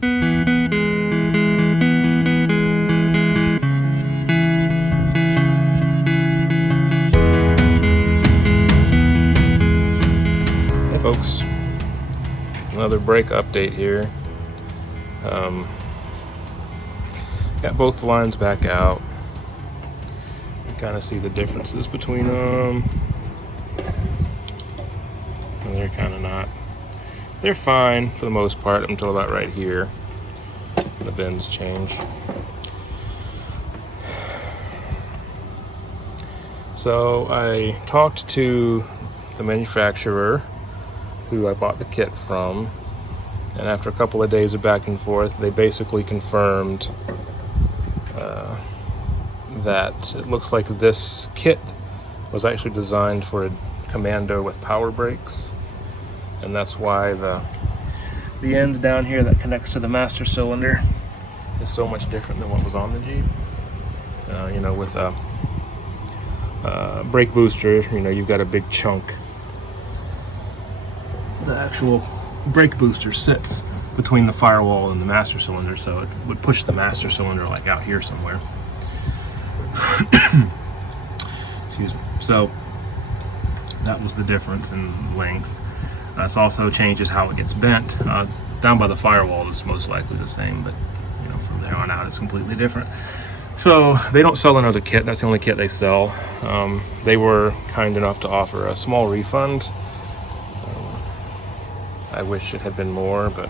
Hey folks, another brake update here. Got both lines back out. You kind of see the differences between them. And they're kind of not. They're fine for the most part until about right here. The bends change. So I talked to the manufacturer who I bought the kit from, and after a couple of days of back and forth, they basically confirmed that it looks like this kit was actually designed for a Commando with power brakes, and that's why the end down here that connects to the master cylinder is so much different than what was on the Jeep. With a brake booster, you've got a big chunk. The actual brake booster sits between the firewall and the master cylinder, so it would push the master cylinder like out here somewhere. Excuse me. So that was the difference in length. That's also changes how it gets bent. Down by the firewall it's most likely the same, but from there on out it's completely different. So they don't sell another kit. That's the only kit they sell. They were kind enough to offer a small refund. I wish it had been more, but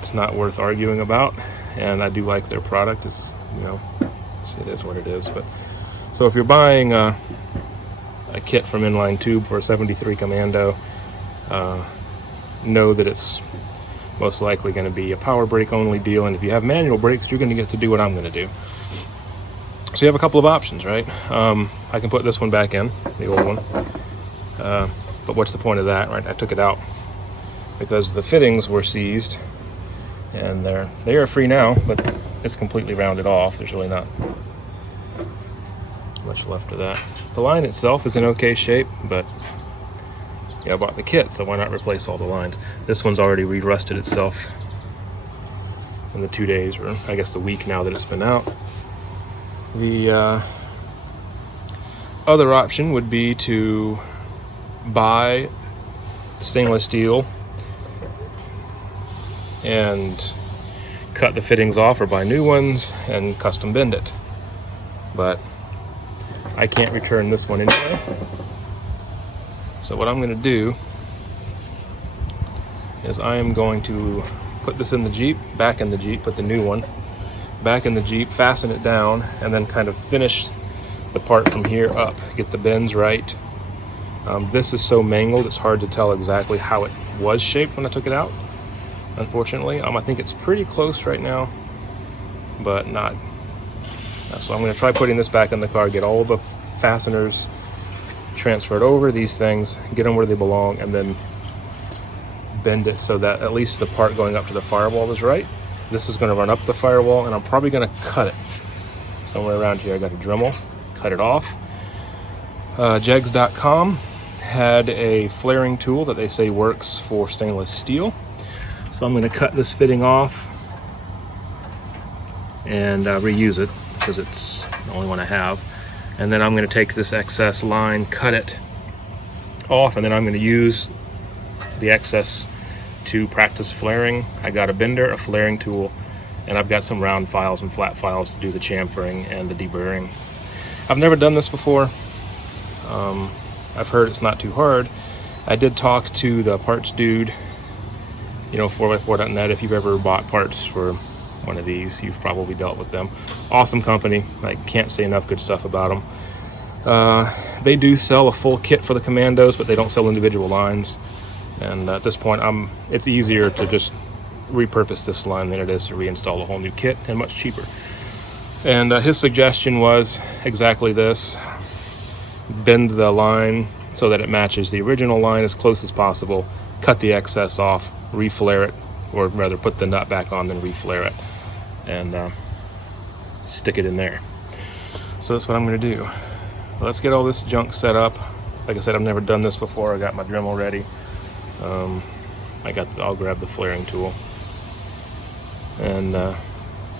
it's not worth arguing about. And I do like their product. It is what it is. But so if you're buying a kit from Inline Tube for a 73 Commando, know that it's most likely going to be a power brake only deal. And if you have manual brakes, you're going to get to do what I'm going to do. So you have a couple of options, right? I can put this one back in, the old one. But what's the point of that, right? I took it out because the fittings were seized, and they are free now, but it's completely rounded off. There's really not much left of that. The line itself is in okay shape, but I bought the kit, so why not replace all the lines? This one's already re-rusted itself in the 2 days, or I guess the week now that it's been out. The other option would be to buy stainless steel and cut the fittings off, or buy new ones and custom bend it. But I can't return this one anyway. So what I'm going to do is I am going to put this in the Jeep, back in the Jeep, put the new one back in the Jeep, fasten it down, and then kind of finish the part from here up, get the bends right. This is so mangled, it's hard to tell exactly how it was shaped when I took it out, unfortunately. I think it's pretty close right now, but not. So I'm going to try putting this back in the car, get all the fasteners transferred over these things, get them where they belong, and then bend it so that at least the part going up to the firewall is right. This is going to run up the firewall, and I'm probably going to cut it somewhere around here. I got a Dremel, cut it off. Jegs.com had a flaring tool that they say works for stainless steel. So I'm going to cut this fitting off and reuse it because it's the only one I have. And then I'm going to take this excess line, cut it off, and then I'm going to use the excess to practice flaring. I got a bender, a flaring tool, and I've got some round files and flat files to do the chamfering and the deburring. I've never done this before. I've heard it's not too hard. I did talk to the parts dude, for.net. If you've ever bought parts for one of these, you've probably dealt with them. Awesome company. I can't say enough good stuff about them. They do sell a full kit for the Commandos, but they don't sell individual lines. And at this point, it's easier to just repurpose this line than it is to reinstall a whole new kit, and much cheaper. And his suggestion was exactly this: bend the line so that it matches the original line as close as possible, cut the excess off, reflare it, or rather put the nut back on, then reflare it, and stick it in there. So that's what I'm going to do. Let's get all this junk set up. Like I said, I've never done this before. I got my Dremel ready. I'll grab the flaring tool. And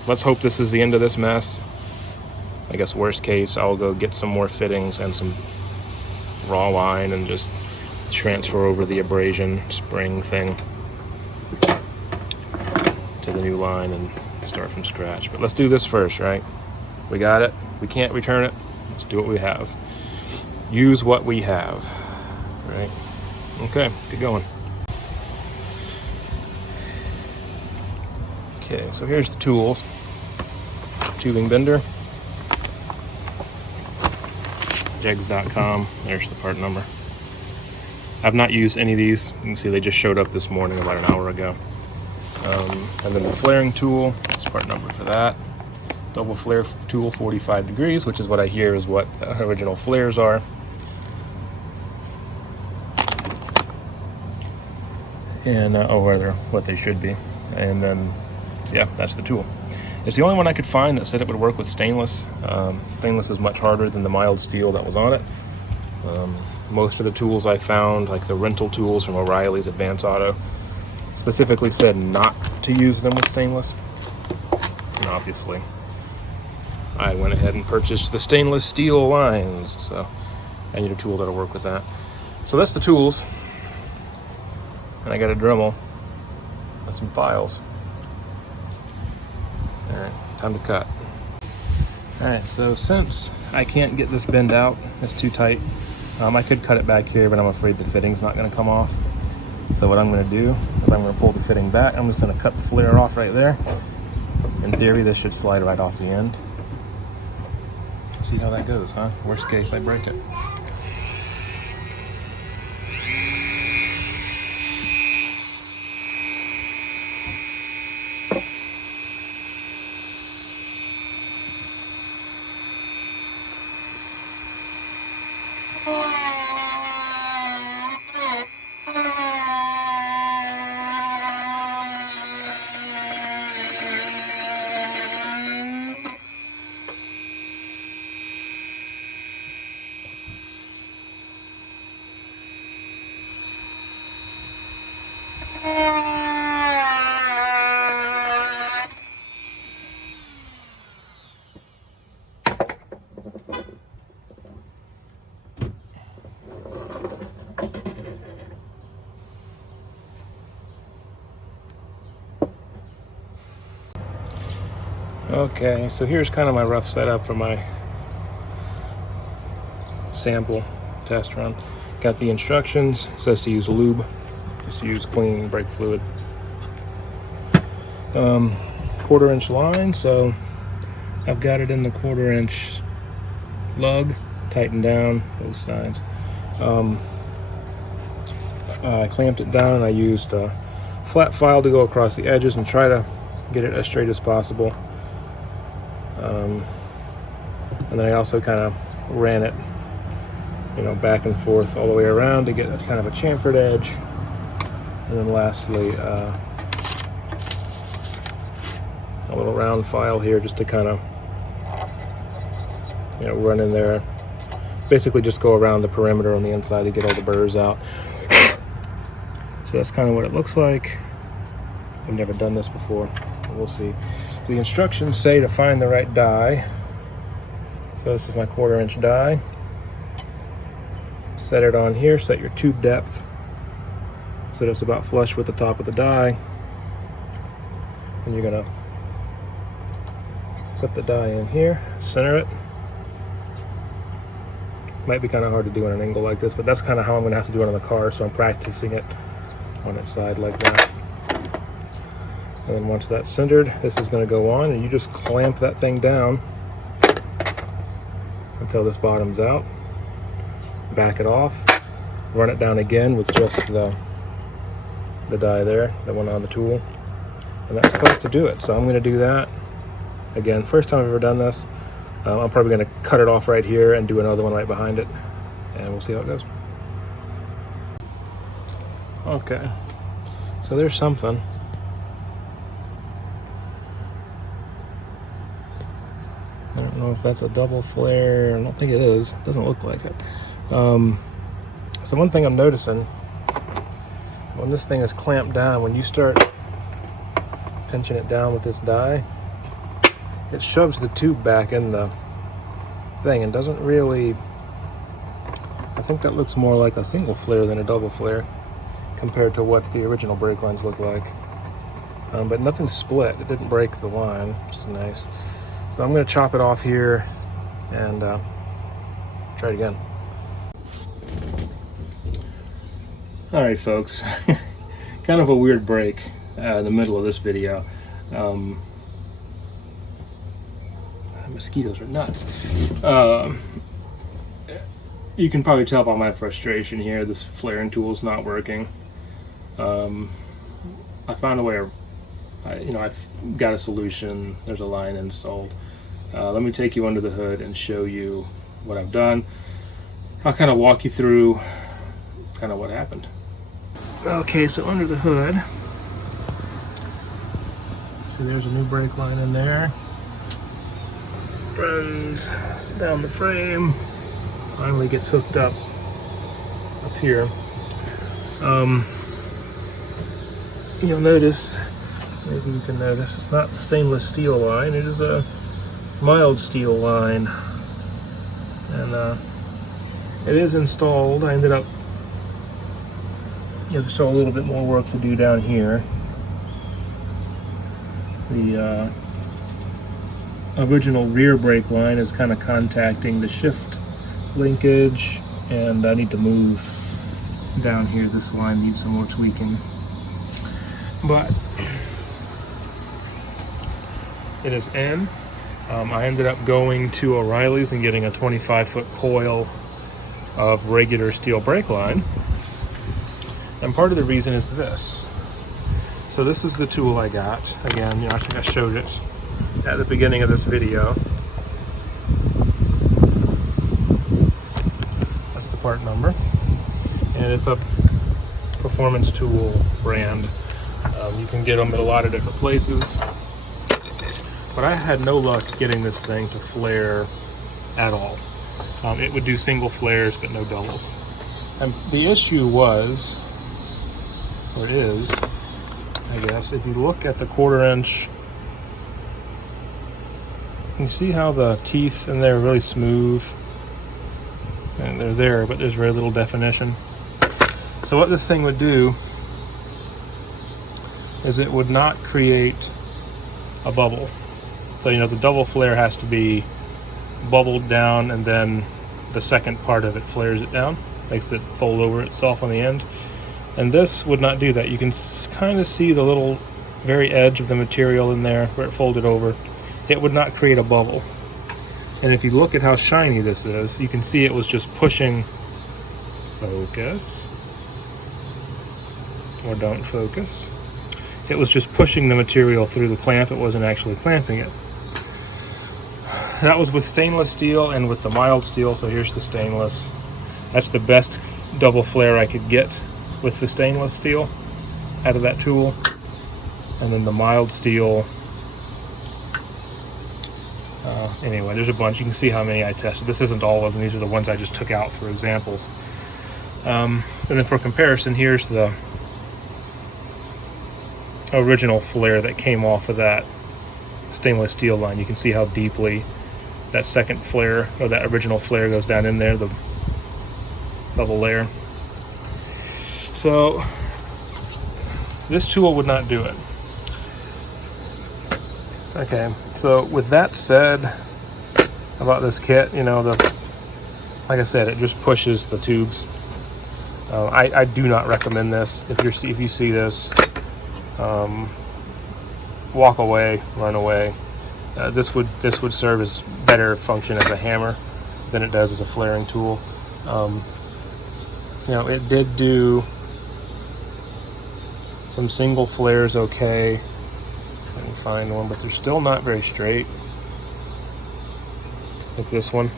let's hope this is the end of this mess. I guess worst case, I'll go get some more fittings and some raw line and just transfer over the abrasion spring thing to the new line and start from scratch. But let's do this first, right? We got it. We can't return it. Let's do what we have. Use what we have, right? Okay, get going. Okay, so here's the tools. Tubing bender. Jegs.com, there's the part number. I've not used any of these. You can see they just showed up this morning about an hour ago. And then the flaring tool, that's part number for that. Double flare tool, 45 degrees, which is what I hear is what the original flares are. And, what they should be. And then, yeah, that's the tool. It's the only one I could find that said it would work with stainless. Stainless is much harder than the mild steel that was on it. Most of the tools I found, like the rental tools from O'Reilly's Advance Auto, specifically said not to use them with stainless. And obviously, I went ahead and purchased the stainless steel lines, so I need a tool that'll work with that. So that's the tools. And I got a Dremel and some files. All right, time to cut. All right, so since I can't get this bend out, it's too tight. I could cut it back here, but I'm afraid the fitting's not gonna come off. So what I'm gonna do is I'm gonna pull the fitting back. I'm just gonna cut the flare off right there. In theory, this should slide right off the end. See how that goes, huh? Worst case, I break it. Okay, so here's kind of my rough setup for my sample test run. Got the instructions, it says to use lube, just use clean brake fluid. 1/4 inch line, so I've got it in the 1/4 inch lug, tightened down both sides. I clamped it down and I used a flat file to go across the edges and try to get it as straight as possible. And then I also kind of ran it, back and forth all the way around to get kind of a chamfered edge. And then lastly, a little round file here just to kind of, run in there. Basically just go around the perimeter on the inside to get all the burrs out. So that's kind of what it looks like. I've never done this before, but we'll see. The instructions say to find the right die. So this is my 1/4 inch die. Set it on here, set your tube depth so that it's about flush with the top of the die. And you're gonna put the die in here, center it. Might be kind of hard to do on an angle like this, but that's kind of how I'm gonna have to do it on the car, so I'm practicing it on its side like that. And then once that's centered, this is going to go on, and you just clamp that thing down until this bottom's out. Back it off, run it down again with just the die there, the one on the tool, and that's supposed to do it. So I'm going to do that again. First time I've ever done this. I'm probably going to cut it off right here and do another one right behind it, and we'll see how it goes. Okay, so there's something. I don't know if that's a double flare. I don't think it is. It doesn't look like it. So one thing I'm noticing, when this thing is clamped down, when you start pinching it down with this die, it shoves the tube back in the thing and doesn't really, I think that looks more like a single flare than a double flare compared to what the original brake lines look like. But nothing split, it didn't break the line, which is nice. So I'm going to chop it off here and try it again. Alright folks, kind of a weird break in the middle of this video. Mosquitoes are nuts. You can probably tell by my frustration here, this flaring tool is not working. I found a way, I've got a solution, there's a line installed. Let me take you under the hood and show you what I've done. I'll kind of walk you through kind of what happened. Okay, so under the hood, see there's a new brake line in there. Runs down the frame, finally gets hooked up here. You'll notice, maybe you can notice, it's not the stainless steel line, it is a mild steel line. And it is installed. I ended up, there's still a little bit more work to do down here. The original rear brake line is kind of contacting the shift linkage, and I need to move down here. This line needs some more tweaking, but it is in. I ended up going to O'Reilly's and getting a 25-foot coil of regular steel brake line, and part of the reason is this. So this is the tool I got. Again, I think I showed it at the beginning of this video. That's the part number, and it's a performance tool brand. You can get them at a lot of different places, but I had no luck getting this thing to flare at all. It would do single flares but no doubles, and the issue was, or is, I guess, if you look at the 1/4 inch, you see how the teeth in there are really smooth, and they're there, but there's very little definition. So what this thing would do is it would not create a bubble. So the double flare has to be bubbled down, and then the second part of it flares it down, makes it fold over itself on the end. And this would not do that. You can kind of see the little very edge of the material in there where it folded over. It would not create a bubble. And if you look at how shiny this is, you can see it was just pushing, focus, or don't focus. It was just pushing the material through the clamp. It wasn't actually clamping it. That was with stainless steel and with the mild steel. So here's the stainless. That's the best double flare I could get with the stainless steel out of that tool. And then the mild steel, anyway, there's a bunch. You can see how many I tested. This isn't all of them. These are the ones I just took out for examples. And then for comparison, here's the original flare that came off of that stainless steel line. You can see how deeply that second flare, or that original flare, goes down in there, the double layer. So this tool would not do it. Okay, so with that said about this kit, like I said, it just pushes the tubes. I do not recommend this. If you see this, walk away, run away. This would serve as better function as a hammer than it does as a flaring tool. It did do some single flares okay. Let me find one, but they're still not very straight. Like this one.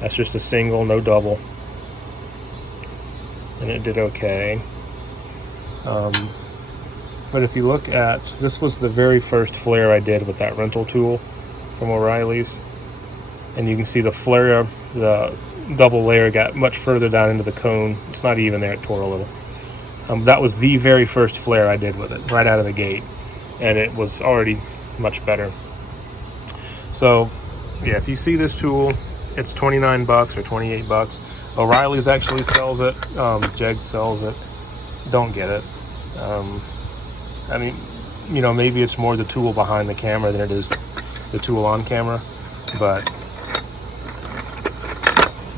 That's just a single, no double. And it did okay. But if you look at, this was the very first flare I did with that rental tool from O'Reilly's. And you can see the flare, the double layer got much further down into the cone. It's not even there, it tore a little. That was the very first flare I did with it, right out of the gate. and it was already much better. So yeah, if you see this tool, it's 29 bucks or 28 bucks. O'Reilly's actually sells it. Jeg sells it. Don't get it. I mean, you know, maybe it's more the tool behind the camera than it is the tool on camera, but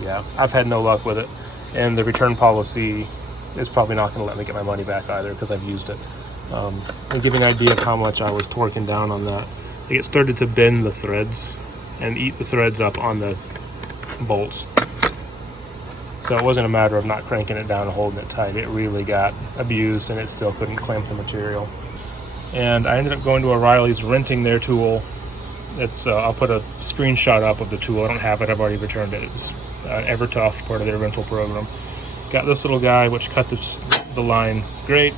yeah, I've had no luck with it, and the return policy is probably not going to let me get my money back either because I've used it. To give you an idea of how much I was torquing down on that, it started to bend the threads and eat the threads up on the bolts. So it wasn't a matter of not cranking it down and holding it tight. It really got abused, and it still couldn't clamp the material. And I ended up going to O'Reilly's, renting their tool. It's I'll put a screenshot up of the tool. I don't have it. I've already returned it. It's EverTough, part of their rental program. Got this little guy, which cut the line great.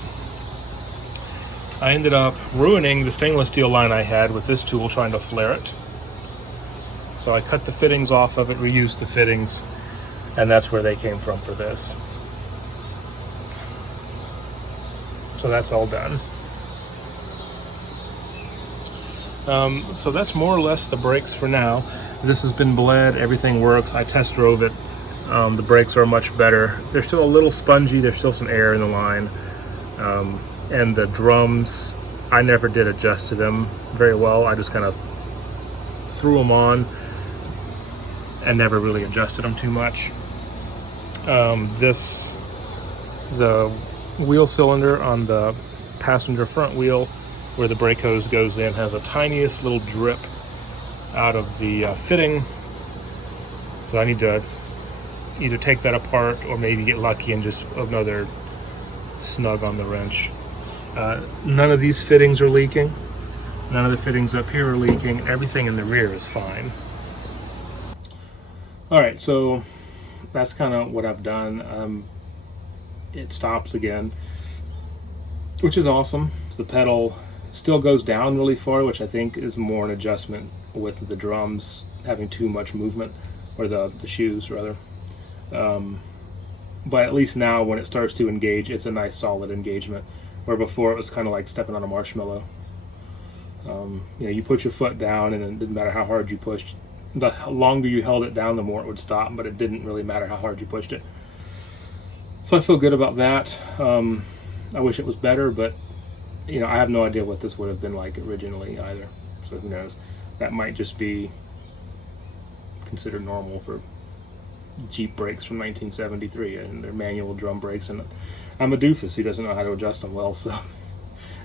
I ended up ruining the stainless steel line I had with this tool trying to flare it. So I cut the fittings off of it, reused the fittings, and that's where they came from for this. So that's all done. So that's more or less the brakes for now. This has been bled, everything works. I test drove it. The brakes are much better. They're still a little spongy, there's still some air in the line. And the drums, I never did adjust to them very well. I just kind of threw them on and never really adjusted them too much. The wheel cylinder on the passenger front wheel where the brake hose goes in has a tiniest little drip out of the fitting. So I need to either take that apart or maybe get lucky and just another snug on the wrench. None of these fittings are leaking. None of the fittings up here are leaking. Everything in the rear is fine. All right, so that's kind of what I've done. It stops again, which is awesome. The pedal still goes down really far, which I think is more an adjustment with the drums having too much movement, or the shoes rather. But at least now when it starts to engage, it's a nice solid engagement, where before it was kind of like stepping on a marshmallow. You know, you put your foot down and it didn't matter how hard you pushed. The longer you held it down, the more it would stop, but it didn't really matter how hard you pushed it. So I feel good about that. I wish it was better, but you know, I have no idea what this would have been like originally either. So who knows? That might just be considered normal for Jeep brakes from 1973, and they're manual drum brakes, and I'm a doofus who doesn't know how to adjust them well, so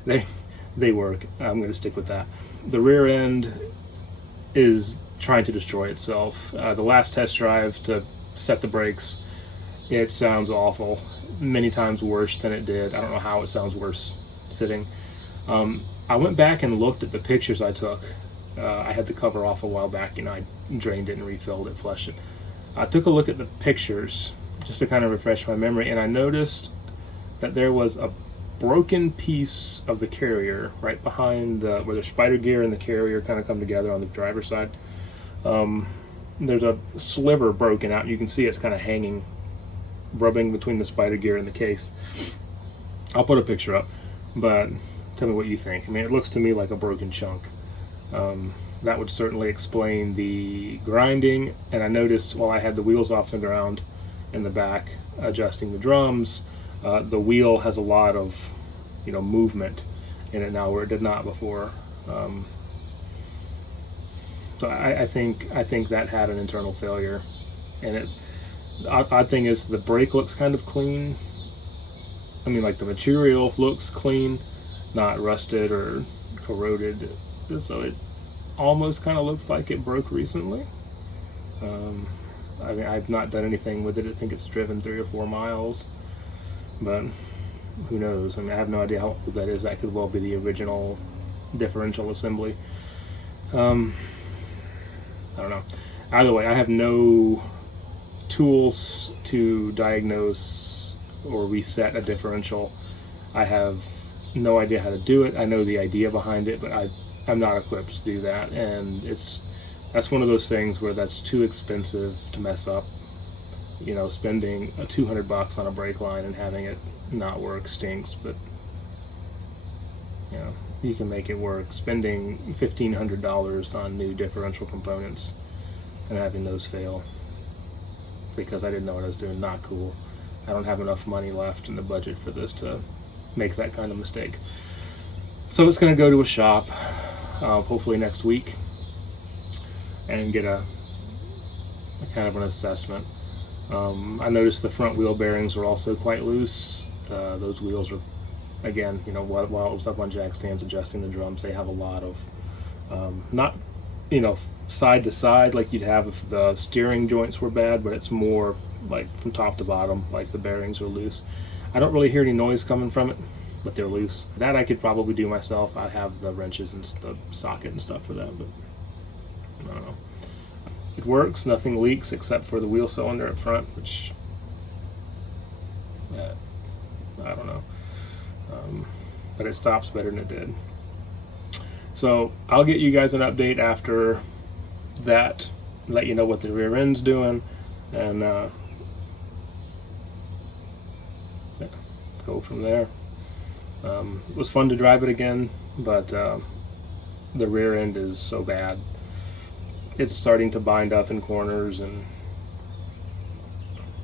they work. I'm going to stick with that. The rear end is trying to destroy itself. The last test drive to set the brakes, it sounds awful, many times worse than it did. I don't know how it sounds worse sitting. I went back and looked at the pictures I took. I had the cover off a while back, you know, I drained it and refilled it, flushed it. I took a look at the pictures just to kind of refresh my memory, and I noticed that there was a broken piece of the carrier right behind where the spider gear and the carrier kind of come together on the driver's side. There's a sliver broken out. You can see it's kind of hanging, rubbing between the spider gear and the case. I'll put a picture up, but tell me what you think. I mean, it looks to me like a broken chunk. That would certainly explain the grinding. And I noticed while I had the wheels off the ground in the back adjusting the drums, the wheel has a lot of, you know, movement in it now where it did not before. So I think that had an internal failure. And the odd thing is the brake looks kind of clean. I mean, like the material looks clean, not rusted or corroded. So it almost kind of looks like it broke recently. I mean, I've not done anything with it. I think it's driven 3 or 4 miles, but who knows? I mean, I have no idea how old that is. That could well be the original differential assembly. I don't know. Either way, I have no tools to diagnose or reset a differential. I have no idea how to do it. I know the idea behind it, but I'm not equipped to do that, and that's one of those things where that's too expensive to mess up. You know, spending $200 on a brake line and having it not work stinks, but you know, you can make it work. Spending $1,500 on new differential components and having those fail because I didn't know what I was doing, not cool. I don't have enough money left in the budget for this to make that kind of mistake. So it's going to go to a shop, hopefully next week, and get a kind of an assessment. I noticed the front wheel bearings were also quite loose. Those wheels are, again, you know, while it was up on jack stands adjusting the drums, they have a lot of, not, you know, side to side like you'd have if the steering joints were bad, but it's more like from top to bottom, like the bearings are loose. I don't really hear any noise coming from it, but they're loose. That I could probably do myself. I have the wrenches and the socket and stuff for that, but I don't know. It works, nothing leaks except for the wheel cylinder up front, which I don't know, but it stops better than it did. So I'll get you guys an update after that, let you know what the rear end's doing, and go from there. It was fun to drive it again, but the rear end is so bad. It's starting to bind up in corners, and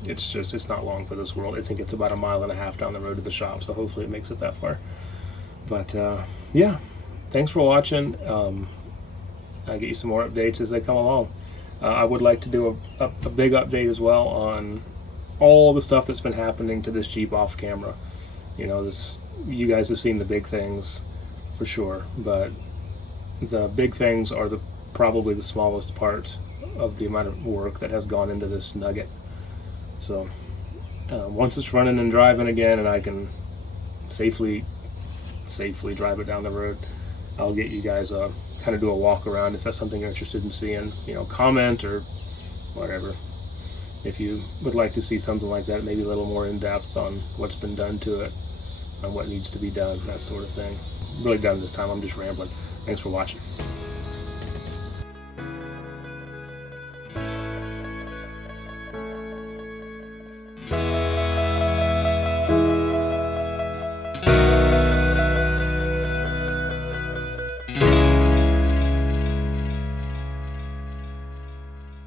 it's not long for this world. I think it's about 1.5 miles down the road to the shop, so hopefully it makes it that far. But yeah, thanks for watching. I'll get you some more updates as they come along. I would like to do a big update as well on all the stuff that's been happening to this Jeep off camera. You know, you guys have seen the big things for sure, but the big things are probably the smallest part of the amount of work that has gone into this nugget. So once it's running and driving again and I can safely drive it down the road, I'll get you guys kind of do a walk around if that's something you're interested in seeing. You know, comment or whatever if you would like to see something like that, maybe a little more in depth on what's been done to it, on what needs to be done, that sort of thing. Really done this time, I'm just rambling. Thanks for watching.